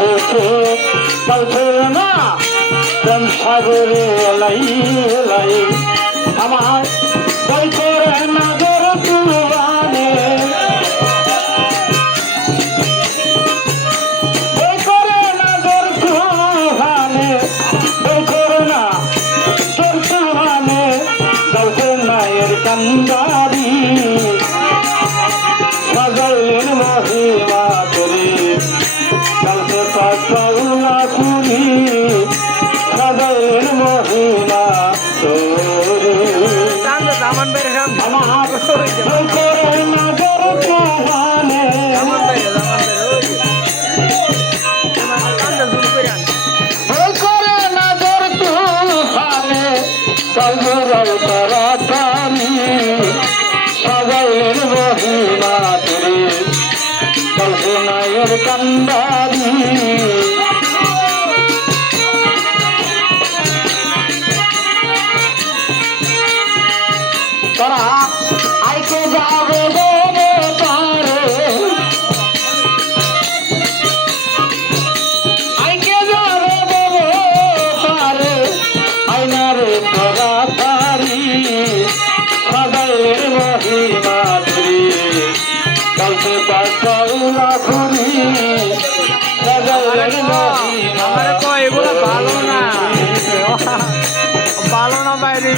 থেকে চলছে না প্রেম সাগরে এলাই এলাই আমার বই করে নজর তুলানে বই করে নজর তুলানে বই করে না তোর তুলানে চলছে না এর কান্দারি সাজাইলেন মহিমা করে চলছে পাশাউলা কুড়ি সাজাইলেন মহিমা করে আমার বই করে নজর তুলানে বই করে নজর তুলানে চলছে তাড়াতাড়ি সাজাইলেন মহিমা করে চলছে নায়ের কান্দারি তারা আইকে যাবে বলে পারে আইকে যাবে বলে পারে আইনারে তোরা তারি সাজাইলের মহিমা ধরি চলছে পাশাউলা ঘুরি সাজাইলের মহিমা এগুলো ভালো না ভালো না বাইরে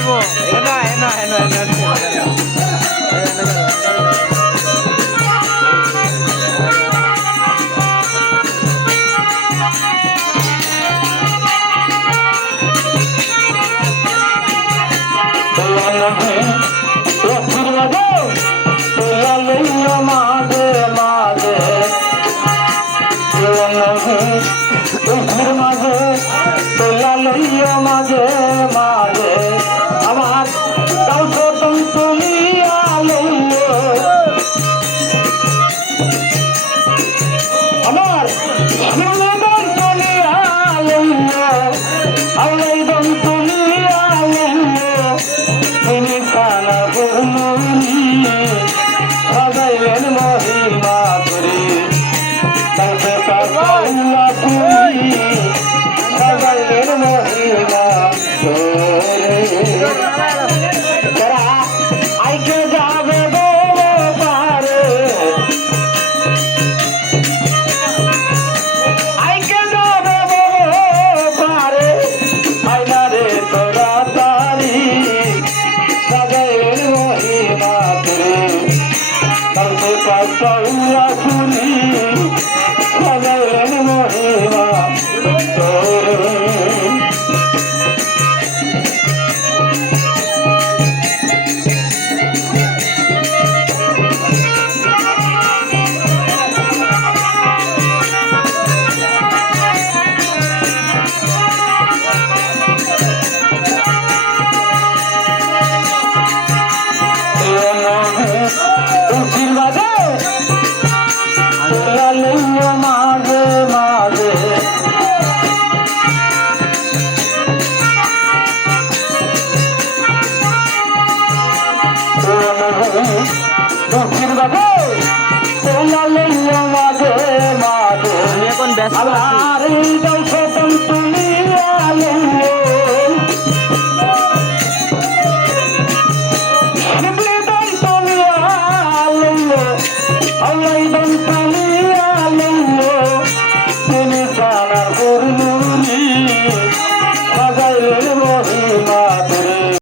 মাঝে মাঝে মাঝে তোলা লইয়া মাঝে মাঝে আমার কাউকে তুলিয়া লইয় আমার তুলিয়া লইয় আলাই দম তুলিয়া লইয় তিনি কানা বলুনি সাজাইলেন মহিমা করে চলছে পাশাউলা কুড়ি সাজাইলেন মহিমা করে তারা আইকে যাবে বলে পারে আইকে যাবে বলে পারে আইনারে তোরা তারি সাজাইলেন মহিমা করে চলছে পাশাউলা কুড়ি সাজাইলেন মহিমা করে মাঝে মাঝে এখন ব্যস্ত আমার তুলিয়া তুলিয়া